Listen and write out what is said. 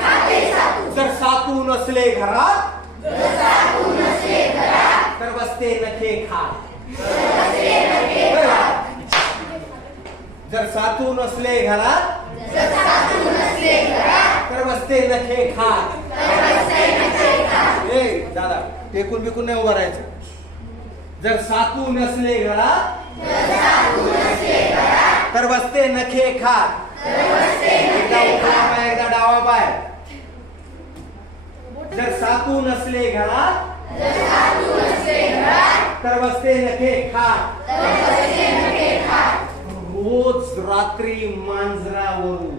खाते सातू. जर सातू नसले घरात तर बसते नखे खात. जर सातू नसले घरात तर बसते नखे खात. ए दादा टेकून बिकून नाही उभं राहायचं. जर सातू नसले घरात तर बसते नखे खात. एकदा उजवा पाय एकदा डावा पाय. जर सातू नसले घरात तर बसते नखे खात. रोज रात्री मांजरावरून